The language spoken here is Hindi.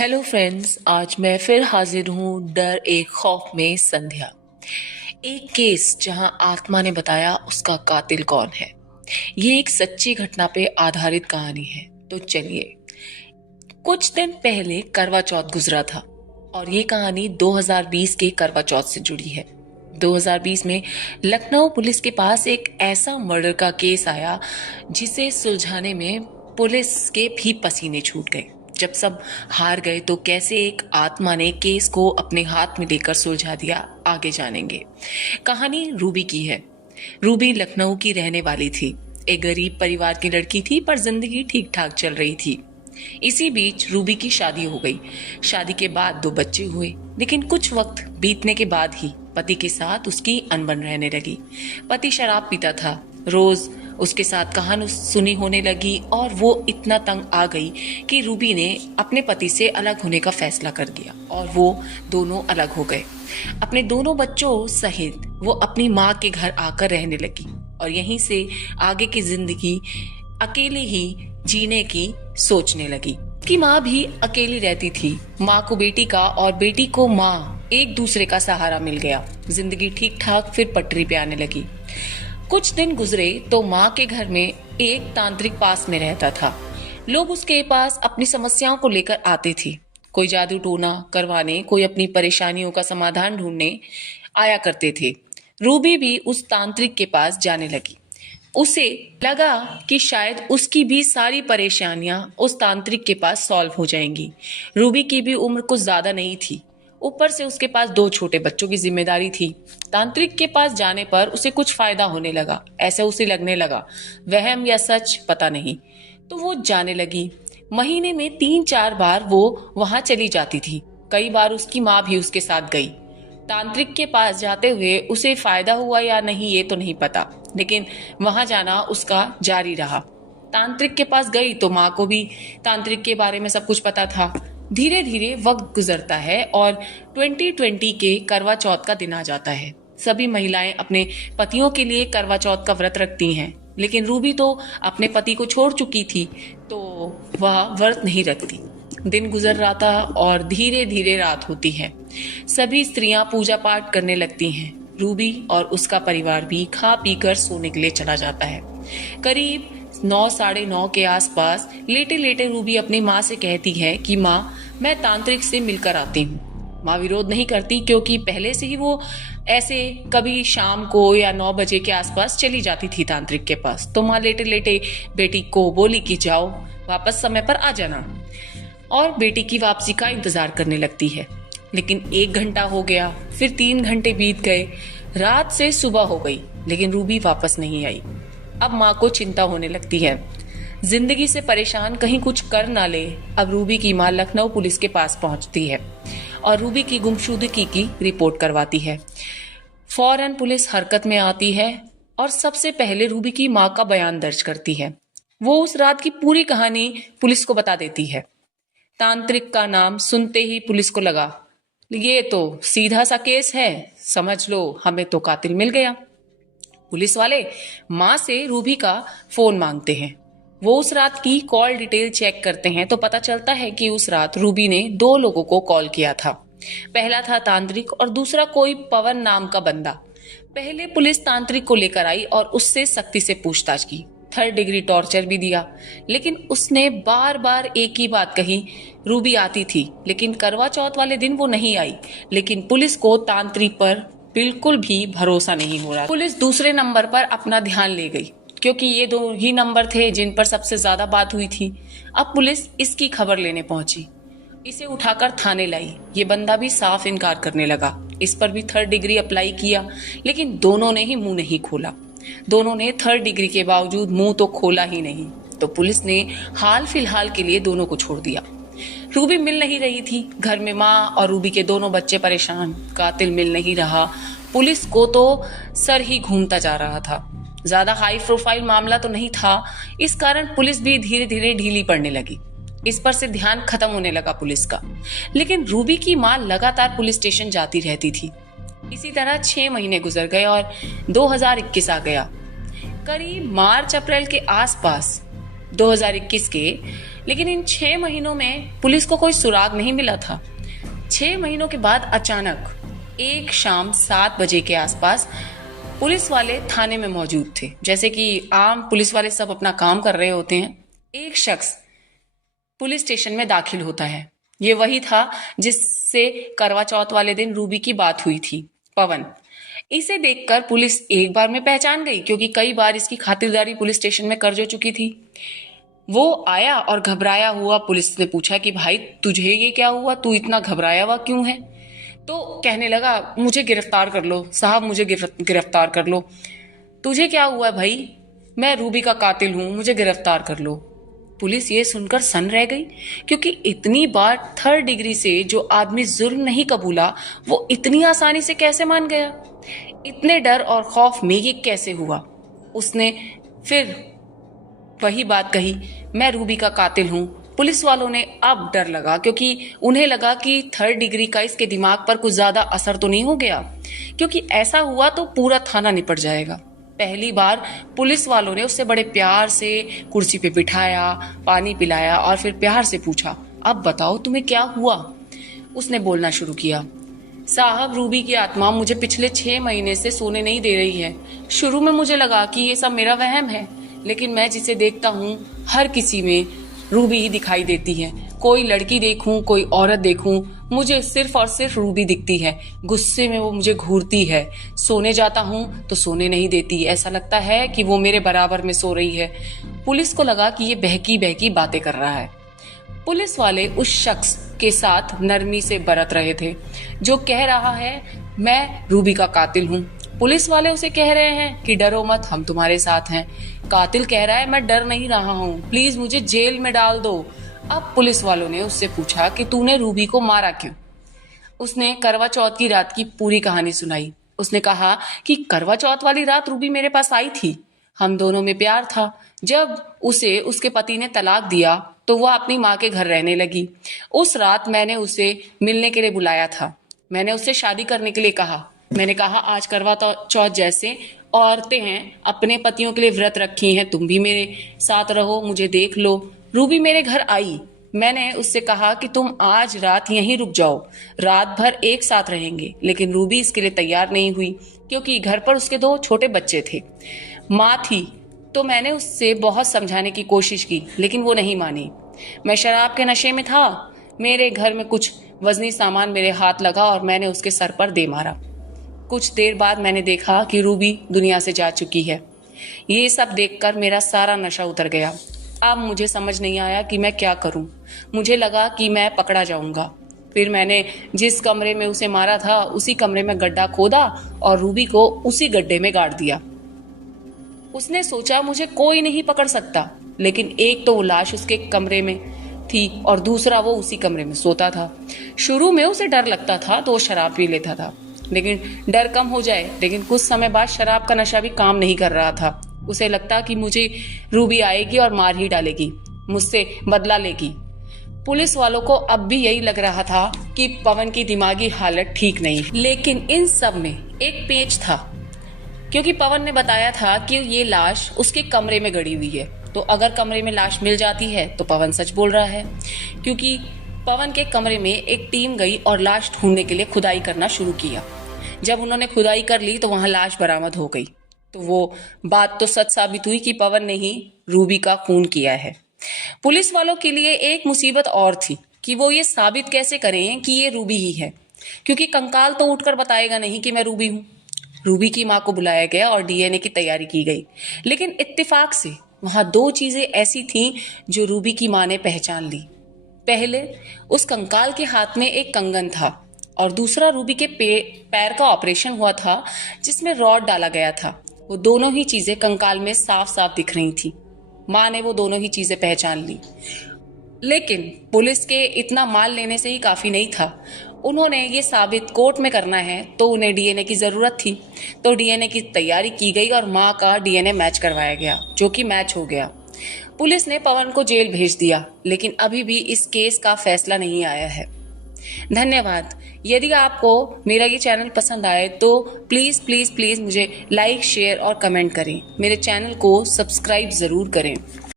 हेलो फ्रेंड्स, आज मैं फिर हाजिर हूँ डर एक खौफ में संध्या। एक केस जहां आत्मा ने बताया उसका कातिल कौन है। ये एक सच्ची घटना पे आधारित कहानी है। तो चलिए, कुछ दिन पहले करवा चौथ गुजरा था और ये कहानी 2020 के करवा चौथ से जुड़ी है। 2020 में लखनऊ पुलिस के पास एक ऐसा मर्डर का केस आया जिसे सुलझाने में पुलिस के भी पसीने छूट गए। जब सब हार गए तो कैसे एक आत्मा ने केस को अपने हाथ में लेकर सुलझा दिया, आगे जानेंगे। कहानी रूबी की है। रूबी लखनऊ की रहने वाली थी। एक गरीब परिवार की लड़की थी, पर जिंदगी ठीक ठाक चल रही थी। इसी बीच रूबी की शादी हो गई। शादी के बाद 2 बच्चे हुए, लेकिन कुछ वक्त बीतने के बाद ही पति के साथ उसकी अनबन रहने लगी। पति शराब पीता था, रोज उसके साथ कहानी सुनी होने लगी और वो इतना तंग आ गई कि रूबी ने अपने पति से अलग होने का फैसला कर दिया और वो दोनों अलग हो गए। अपने दोनों बच्चों सहित वो अपनी माँ के घर आकर रहने लगी और यहीं से आगे की जिंदगी अकेले ही जीने की सोचने लगी। कि माँ भी अकेली रहती थी। माँ को बेटी का और बेटी को माँ, एक दूसरे का सहारा मिल गया। जिंदगी ठीक ठाक फिर पटरी पे आने लगी। कुछ दिन गुजरे तो माँ के घर में एक तांत्रिक पास में रहता था। लोग उसके पास अपनी समस्याओं को लेकर आते थे। कोई जादू टोना करवाने, कोई अपनी परेशानियों का समाधान ढूंढने आया करते थे। रूबी भी उस तांत्रिक के पास जाने लगी। उसे लगा कि शायद उसकी भी सारी परेशानियां उस तांत्रिक के पास सॉल्व हो जाएंगी। रूबी की भी उम्र कुछ ज्यादा नहीं थी, ऊपर से उसके पास 2 छोटे बच्चों की जिम्मेदारी थी। तांत्रिक के पास जाने पर उसे कुछ फायदा होने लगा, ऐसा उसे लगने लगा। वहम या सच पता नहीं, तो वो जाने लगी। महीने में 3-4 बार वो वहां चली जाती थी। कई बार उसकी माँ भी उसके साथ गई। तांत्रिक के पास जाते हुए उसे फायदा हुआ या नहीं ये तो नहीं पता, लेकिन वहां जाना उसका जारी रहा। तांत्रिक के पास गई तो माँ को भी तांत्रिक के बारे में सब कुछ पता था। धीरे धीरे वक्त गुजरता है और 2020 के करवा चौथ का दिन आ जाता है। सभी महिलाएं अपने पतियों के लिए करवा चौथ का व्रत रखती हैं, लेकिन रूबी तो अपने पति को छोड़ चुकी थी, तो वह व्रत नहीं रखती। दिन गुजर रहा था और धीरे धीरे रात होती है। सभी स्त्रियां पूजा पाठ करने लगती हैं। रूबी और उसका परिवार भी खा पी कर सोने के लिए चला जाता है। करीब 9, साढ़े 9 के आसपास लेटे लेटे रूबी अपनी माँ से कहती है कि माँ, मैं तांत्रिक से मिलकर आती हूँ। माँ विरोध नहीं करती, क्योंकि पहले से ही वो ऐसे कभी शाम को या 9 बजे के आसपास चली जाती थी तांत्रिक के पास। तो माँ लेटे लेटे बेटी को बोली कि जाओ, वापस समय पर आ जाना, और बेटी की वापसी का इंतजार करने लगती है। लेकिन 1 घंटा हो गया, फिर 3 घंटे बीत गए, रात से सुबह हो गई, लेकिन रूबी वापस नहीं आई। अब माँ को चिंता होने लगती है। जिंदगी से परेशान, कहीं कुछ कर ना ले। अब रूबी की माँ लखनऊ पुलिस के पास पहुंचती है और रूबी की गुमशुदगी की रिपोर्ट करवाती है। फौरन पुलिस हरकत में आती है और सबसे पहले रूबी की माँ का बयान दर्ज करती है। वो उस रात की पूरी कहानी पुलिस को बता देती है। तांत्रिक का नाम सुनते ही पुलिस को लगा, ये तो सीधा सा केस है, समझ लो हमें तो कातिल मिल गया। पुलिस वाले माँ से रूबी का फोन मांगते हैं। वो उस रात की कॉल डिटेल चेक करते हैं तो पता चलता है कि उस रात रूबी ने 2 लोगों को कॉल किया था। पहला था तांत्रिक और दूसरा कोई पवन नाम का बंदा। पहले पुलिस तांत्रिक को लेकर आई और उससे सख्ती से पूछताछ की। 3rd डिग्री टॉर्चर भी दिया, लेकिन उसने बार बार एक ही बात कही, रूबी आती थी, लेकिन करवा चौथ वाले दिन वो नहीं आई। लेकिन पुलिस को तांत्रिक पर बिल्कुल भी भरोसा नहीं हो रहा। पुलिस दूसरे नंबर पर अपना ध्यान ले गई, क्योंकि ये 2 ही नंबर थे जिन पर सबसे ज्यादा बात हुई थी। अब पुलिस इसकी खबर लेने पहुंची, इसे उठाकर थाने लाई। ये बंदा भी साफ इनकार करने लगा। इस पर भी 3rd डिग्री अप्लाई किया, लेकिन दोनों ने ही मुंह नहीं खोला। दोनों ने 3rd डिग्री के बावजूद मुंह तो खोला ही नहीं। तो पुलिस ने हाल फिलहाल के लिए दोनों को छोड़ दिया। रूबी मिल नहीं रही थी। घर में माँ और रूबी के दोनों बच्चे परेशान। कातिल मिल नहीं रहा। पुलिस को तो सर ही घूमता जा रहा था। ज्यादा हाई प्रोफाइल मामला तो नहीं था, इस कारण पुलिस भी धीरे धीरे ढीली पड़ने लगी। इस पर से ध्यान खत्म होने लगा पुलिस का। लेकिन रूबी की माँ लगातार पुलिस स्टेशन जाती रहती थी। इसी तरह 6 महीने गुजर गए और 2021 आ गया। करीब मार्च अप्रैल के आसपास 2021 के लेकिन इन 6 महीनों में पुलिस को कोई सुराग नहीं मिला था। 6 महीनों के बाद अचानक एक शाम 7 बजे के आसपास पुलिस वाले थाने में मौजूद थे। जैसे कि आम पुलिस वाले सब अपना काम कर रहे होते हैं, एक शख्स पुलिस स्टेशन में दाखिल होता है। ये वही था जिससे करवा चौथ वाले दिन रूबी की बात हुई थी, पवन। इसे देखकर पुलिस एक बार में पहचान गई, क्योंकि कई बार इसकी खातिरदारी पुलिस स्टेशन में कर जो चुकी थी। वो आया और घबराया हुआ पुलिस ने पूछा कि भाई तुझे ये क्या हुआ, तू इतना घबराया हुआ क्यों है? तो कहने लगा, मुझे गिरफ्तार कर लो साहब, मुझे गिरफ्तार कर लो। तुझे क्या हुआ भाई? मैं रूबी का कातिल हूं, मुझे गिरफ्तार कर लो। पुलिस ये सुनकर सन रह गई, क्योंकि इतनी बार 3rd डिग्री से जो आदमी जुर्म नहीं कबूला वो इतनी आसानी से कैसे मान गया? इतने डर और खौफ में ये कैसे हुआ? उसने फिर वही बात कही, मैं रूबी का कातिल हूं। पुलिस वालों ने अब डर लगा, क्योंकि उन्हें लगा कि 3rd डिग्री का इसके दिमाग पर कुछ ज्यादा असर तो नहीं हो गया, क्योंकि ऐसा हुआ तो पूरा थाना निपट जाएगा। पहली बार पुलिस वालों ने उससे बड़े प्यार से कुर्सी पे बिठाया, पानी पिलाया और फिर प्यार से पूछा, अब बताओ तुम्हें क्या हुआ? उसने बोलना शुरू किया, साहब रूबी की आत्मा मुझे पिछले 6 महीने से सोने नहीं दे रही है। शुरू में मुझे लगा कि ये सब मेरा वहम है, लेकिन मैं जिसे देखता हूँ हर किसी में रूबी ही दिखाई देती है। कोई लड़की देखूं, कोई औरत देखूं, मुझे सिर्फ और सिर्फ रूबी दिखती है। गुस्से में वो मुझे घूरती है, सोने जाता हूं तो सोने नहीं देती, ऐसा लगता है कि वो मेरे बराबर में सो रही है। पुलिस को लगा कि ये बहकी बहकी बातें कर रहा है। पुलिस वाले उस शख्स के साथ नरमी से बरत रहे थे जो कह रहा है मैं रूबी का कातिल हूँ। पुलिस वाले उसे कह रहे हैं कि डरो मत, हम तुम्हारे साथ हैं। कातिल कह रहा है मैं डर नहीं रहा हूँ, प्लीज मुझे जेल में डाल दो। अब पुलिस वालों ने उससे पूछा कि तूने रूबी को मारा क्यों? उसने करवा चौथ की रात की पूरी कहानी सुनाई। उसने कहा कि करवा चौथ वाली रात रूबी मेरे पास आई थी, हम दोनों में प्यार था। जब उसे उसके पति ने तलाक दिया तो वह अपनी माँ के घर रहने लगी। उस रात मैंने उसे मिलने के लिए बुलाया था, मैंने उससे शादी करने के लिए कहा। मैंने कहा आज करवा चौथ जैसे औरतें हैं अपने पतियों के लिए व्रत रखी हैं, तुम भी मेरे साथ रहो, मुझे देख लो। रूबी मेरे घर आई, मैंने उससे कहा कि तुम आज रात यहीं रुक जाओ, रात भर एक साथ रहेंगे। लेकिन रूबी इसके लिए तैयार नहीं हुई, क्योंकि घर पर उसके 2 छोटे बच्चे थे, माँ थी। तो मैंने उससे बहुत समझाने की कोशिश की, लेकिन वो नहीं मानी। मैं शराब के नशे में था, मेरे घर में कुछ वजनी सामान मेरे हाथ लगा और मैंने उसके सर पर दे मारा। कुछ देर बाद मैंने देखा कि रूबी दुनिया से जा चुकी है। ये सब देखकर मेरा सारा नशा उतर गया। अब मुझे समझ नहीं आया कि मैं क्या करूं। मुझे लगा कि मैं पकड़ा जाऊंगा। फिर मैंने जिस कमरे में उसे मारा था उसी कमरे में गड्ढा खोदा और रूबी को उसी गड्ढे में गाड़ दिया। उसने सोचा मुझे कोई नहीं पकड़ सकता, लेकिन एक तो वो लाश उसके कमरे में थी और दूसरा वो उसी कमरे में सोता था। शुरू में उसे डर लगता था तो वो शराब पी लेता था, लेकिन डर कम हो जाए। लेकिन कुछ समय बाद शराब का नशा भी काम नहीं कर रहा था। उसे लगता कि मुझे रूबी आएगी और मार ही डालेगी, मुझसे बदला लेगी। पुलिस वालों को अब भी यही लग रहा था कि पवन की दिमागी हालत ठीक नहीं है। लेकिन इन सब में एक पेच था, क्योंकि पवन ने बताया था कि ये लाश उसके कमरे में गड़ी हुई है। तो अगर कमरे में लाश मिल जाती है तो पवन सच बोल रहा है, क्योंकि पवन के कमरे में एक टीम गई और लाश ढूंढने के लिए खुदाई करना शुरू किया। जब उन्होंने खुदाई कर ली तो वहां लाश बरामद हो गई। तो वो बात तो सच साबित हुई कि पवन ने ही रूबी का खून किया है। पुलिस वालों के लिए एक मुसीबत और थी कि वो ये साबित कैसे करें कि ये रूबी ही है, क्योंकि कंकाल तो उठकर बताएगा नहीं कि मैं रूबी हूं। रूबी की मां को बुलाया गया और डीएनए की तैयारी की गई, लेकिन इत्तेफाक से वहां 2 चीजें ऐसी थीं जो रूबी की मां ने पहचान ली। पहले उस कंकाल के हाथ में एक कंगन था और दूसरा रूबी के पैर का ऑपरेशन हुआ था जिसमें रॉड डाला गया था। वो दोनों ही चीजें कंकाल में साफ साफ दिख रही थी। मां ने वो दोनों ही चीजें पहचान ली। लेकिन पुलिस के इतना माल लेने से ही काफी नहीं था। उन्होंने ये साबित कोर्ट में करना है तो उन्हें डीएनए की जरूरत थी। तो डीएनए की तैयारी की गई और मां का डीएनए मैच करवाया गया, जो कि मैच हो गया। पुलिस ने पवन को जेल भेज दिया, लेकिन अभी भी इस केस का फैसला नहीं आया है। धन्यवाद। यदि आपको मेरा ये चैनल पसंद आए तो प्लीज प्लीज प्लीज मुझे लाइक, शेयर और कमेंट करें। मेरे चैनल को सब्सक्राइब जरूर करें।